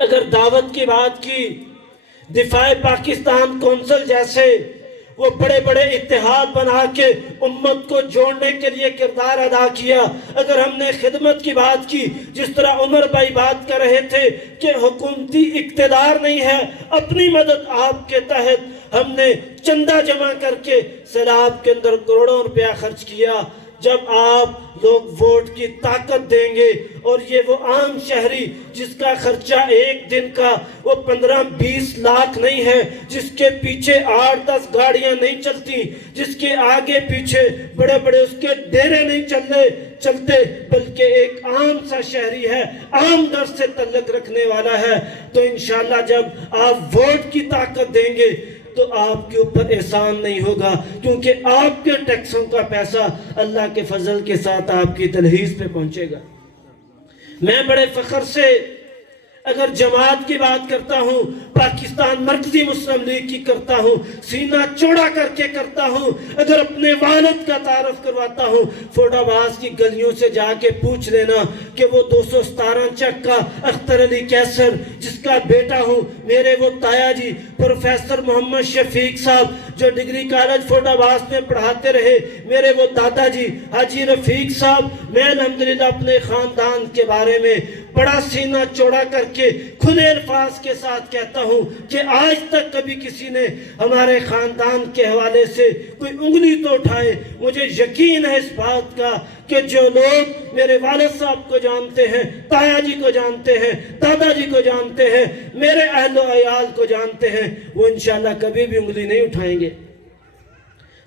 اگر دعوت کی بات کی، دفاع پاکستان کونسل جیسے وہ بڑے بڑے اتحاد بنا کے امت کو جوڑنے کے لیے کردار ادا کیا، اگر ہم نے خدمت کی بات کی، جس طرح عمر بھائی بات کر رہے تھے کہ حکومتی اقتدار نہیں ہے، اپنی مدد آپ کے تحت ہم نے چندہ جمع کر کے سیلاب کے اندر کروڑوں روپیہ خرچ کیا۔ جب آپ لوگ ووٹ کی طاقت دیں گے اور یہ وہ عام شہری جس کا خرچہ ایک دن کا وہ 15-20 لاکھ نہیں ہے، جس کے پیچھے 8-10 گاڑیاں نہیں چلتی، جس کے آگے پیچھے بڑے بڑے اس کے ڈیرے نہیں چلتے، بلکہ ایک عام سا شہری ہے، عام در سے تعلق رکھنے والا ہے، تو انشاءاللہ جب آپ ووٹ کی طاقت دیں گے تو آپ کے اوپر احسان نہیں ہوگا، کیونکہ آپ کے ٹیکسوں کا پیسہ اللہ کے فضل کے ساتھ آپ کی تلخیص پہ پہنچے گا۔ میں بڑے فخر سے اگر جماعت کی بات کرتا ہوں، پاکستان مرکزی مسلم لیگ کی کرتا ہوں، سینہ چوڑا کر کے کرتا ہوں، اگر اپنے والد کا تعارف کرواتا ہوں، فوڈا باز کی گلیوں سے جا کے پوچھ لینا کہ وہ 217 چک کا اختر علی کیسر جس کا بیٹا ہوں، میرے وہ تایا جی پروفیسر محمد شفیق صاحب جو ڈگری کالج فوڈا باز میں پڑھاتے رہے، میرے وہ دادا جی حاجی رفیق صاحب، میں الحمدللہ اپنے خاندان کے بارے میں بڑا سینہ چوڑا کر کے کھلے الفاظ کے ساتھ کہتا ہوں کہ آج تک کبھی کسی نے ہمارے خاندان کے حوالے سے کوئی انگلی تو اٹھائے۔ مجھے یقین ہے اس بات کا کہ جو لوگ میرے والد صاحب کو جانتے ہیں، تایا جی کو جانتے ہیں، دادا جی کو جانتے ہیں، میرے اہل و عیال کو جانتے ہیں، وہ انشاءاللہ کبھی بھی انگلی نہیں اٹھائیں گے۔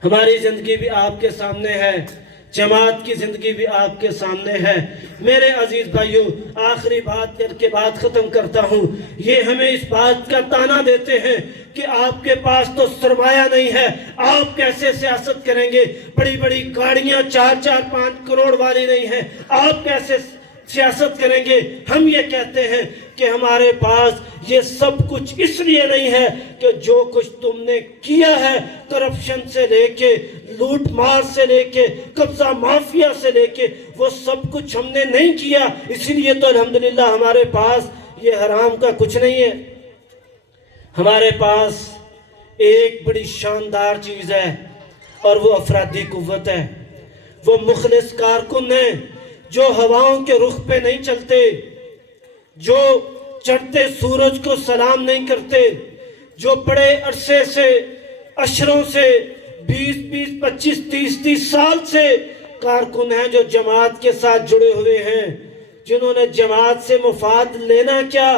ہماری زندگی بھی آپ کے سامنے ہے، جماعت کی زندگی بھی آپ کے سامنے ہے۔ میرے عزیز بھائیوں، آخری بات کر کے بات ختم کرتا ہوں، یہ ہمیں اس بات کا تانا دیتے ہیں کہ آپ کے پاس تو سرمایہ نہیں ہے، آپ کیسے سیاست کریں گے، بڑی بڑی گاڑیاں 4-5 کروڑ والی نہیں ہیں، آپ کیسے سیاست کریں گے۔ ہم یہ کہتے ہیں کہ ہمارے پاس یہ سب کچھ اس لیے نہیں ہے کہ جو کچھ تم نے کیا ہے، کرپشن سے لے کے لوٹ مار سے لے کے قبضہ مافیا سے لے کے، وہ سب کچھ ہم نے نہیں کیا، اسی لیے تو الحمدللہ ہمارے پاس یہ حرام کا کچھ نہیں ہے۔ ہمارے پاس ایک بڑی شاندار چیز ہے اور وہ افرادی قوت ہے، وہ مخلص کارکن ہیں جو ہواؤں کے رخ پہ نہیں چلتے، جو چڑھتے سورج کو سلام نہیں کرتے، جو بڑے عرصے سے عشروں سے 20-20 25-30 سال سے کارکن ہیں، جو جماعت کے ساتھ جڑے ہوئے ہیں، جنہوں نے جماعت سے مفاد لینا کیا،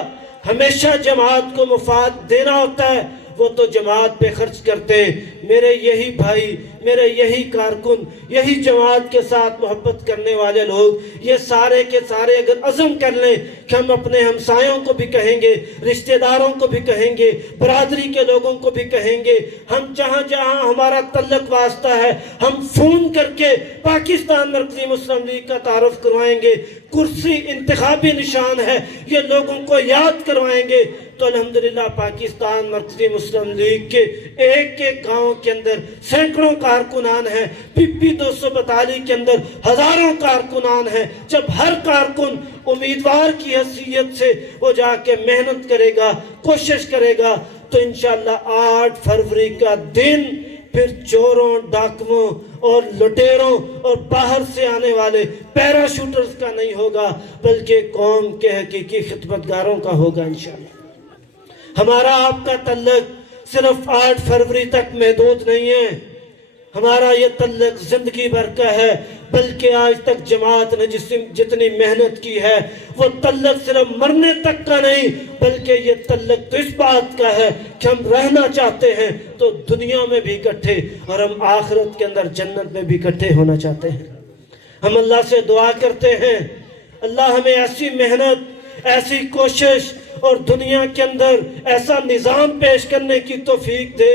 ہمیشہ جماعت کو مفاد دینا ہوتا ہے، وہ تو جماعت پہ خرچ کرتے ہیں۔ میرے یہی بھائی، میرے یہی کارکن، یہی جماعت کے ساتھ محبت کرنے والے لوگ، یہ سارے کے سارے اگر عزم کر لیں کہ ہم اپنے ہمسایوں کو بھی کہیں گے، رشتہ داروں کو بھی کہیں گے، برادری کے لوگوں کو بھی کہیں گے، ہم جہاں جہاں ہمارا تعلق واسطہ ہے ہم فون کر کے پاکستان مرکزی مسلم لیگ کا تعارف کروائیں گے، کرسی انتخابی نشان ہے، یہ لوگوں کو یاد کروائیں گے، تو الحمدللہ پاکستان مرکزی مسلم لیگ کے ایک ایک گاؤں کے اندر سینکڑوں کارکنان ہیں، پی 242 کے اندر ہزاروں کارکنان ہیں۔ جب ہر کارکن امیدوار کی حیثیت سے وہ جا کے محنت کرے گا، کوشش کرے گا، تو انشاءاللہ 8 فروری کا دن پھر چوروں، ڈاکوؤں اور لٹیروں اور باہر سے آنے والے پیراشوٹرز کا نہیں ہوگا، بلکہ قوم کے حقیقی خدمتگاروں کا ہوگا انشاءاللہ۔ ہمارا آپ کا تعلق صرف 8 فروری تک محدود نہیں ہے، ہمارا یہ تعلق زندگی بھر کا ہے، بلکہ آج تک جماعت نے جتنی محنت کی ہے وہ تعلق صرف مرنے تک کا نہیں، بلکہ یہ تعلق تو اس بات کا ہے کہ ہم رہنا چاہتے ہیں تو دنیا میں بھی اکٹھے اور ہم آخرت کے اندر جنت میں بھی اکٹھے ہونا چاہتے ہیں۔ ہم اللہ سے دعا کرتے ہیں اللہ ہمیں ایسی محنت، ایسی کوشش اور دنیا کے اندر ایسا نظام پیش کرنے کی توفیق دے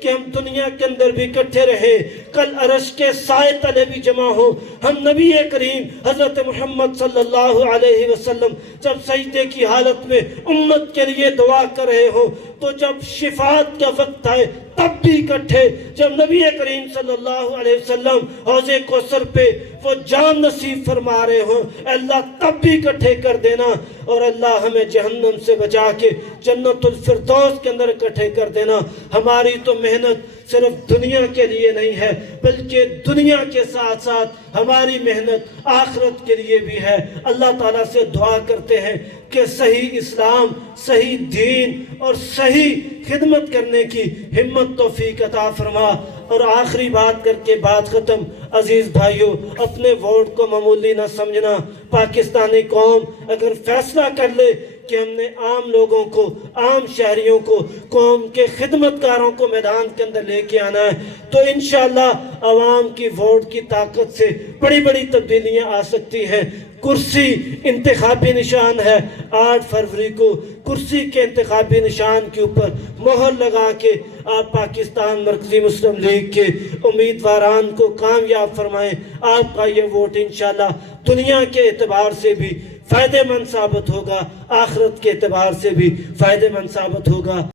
کہ ہم دنیا کے اندر بھی اکٹھے رہیں، کل عرش کے سائے تلے بھی جمع ہوں۔ ہم نبی کریم حضرت محمد صلی اللہ علیہ وسلم جب سجدے کی حالت میں امت کے لیے دعا کر رہے ہوں، تو جب شفاعت کا وقت آئے تب بھی اکٹھے، جب نبی کریم صلی اللہ علیہ وسلم حوض کوثر پہ وہ جان نصیب فرما رہے ہوں، اللہ تب بھی اکٹھے کر دینا، اور اللہ ہمیں جہنم سے بچا کے جنت الفردوس کے اندر اکٹھے کر دینا۔ ہماری تو محنت صرف دنیا کے لیے نہیں ہے، بلکہ دنیا کے ساتھ ساتھ ہماری محنت آخرت کے لیے بھی ہے۔ اللہ تعالیٰ سے دعا کرتے ہیں کہ صحیح اسلام، صحیح دین اور صحیح خدمت کرنے کی ہمت توفیق عطا فرما۔ اور آخری بات کر کے بات ختم، عزیز بھائیوں، اپنے ووٹ کو معمولی نہ سمجھنا۔ پاکستانی قوم اگر فیصلہ کر لے کہ ہم نے عام لوگوں کو، عام شہریوں کو، قوم کے خدمتکاروں کو میدان کے اندر لے کے آنا ہے، تو انشاءاللہ عوام کی ووٹ کی طاقت سے بڑی بڑی تبدیلیاں آ سکتی ہیں۔ کرسی انتخابی نشان ہے، 8 فروری کو کرسی کے انتخابی نشان کے اوپر مہر لگا کے آپ پاکستان مرکزی مسلم لیگ کے امیدواران کو کامیاب فرمائیں۔ آپ کا یہ ووٹ انشاءاللہ دنیا کے اعتبار سے بھی فائدہ مند ثابت ہوگا، آخرت کے اعتبار سے بھی فائدہ مند ثابت ہوگا۔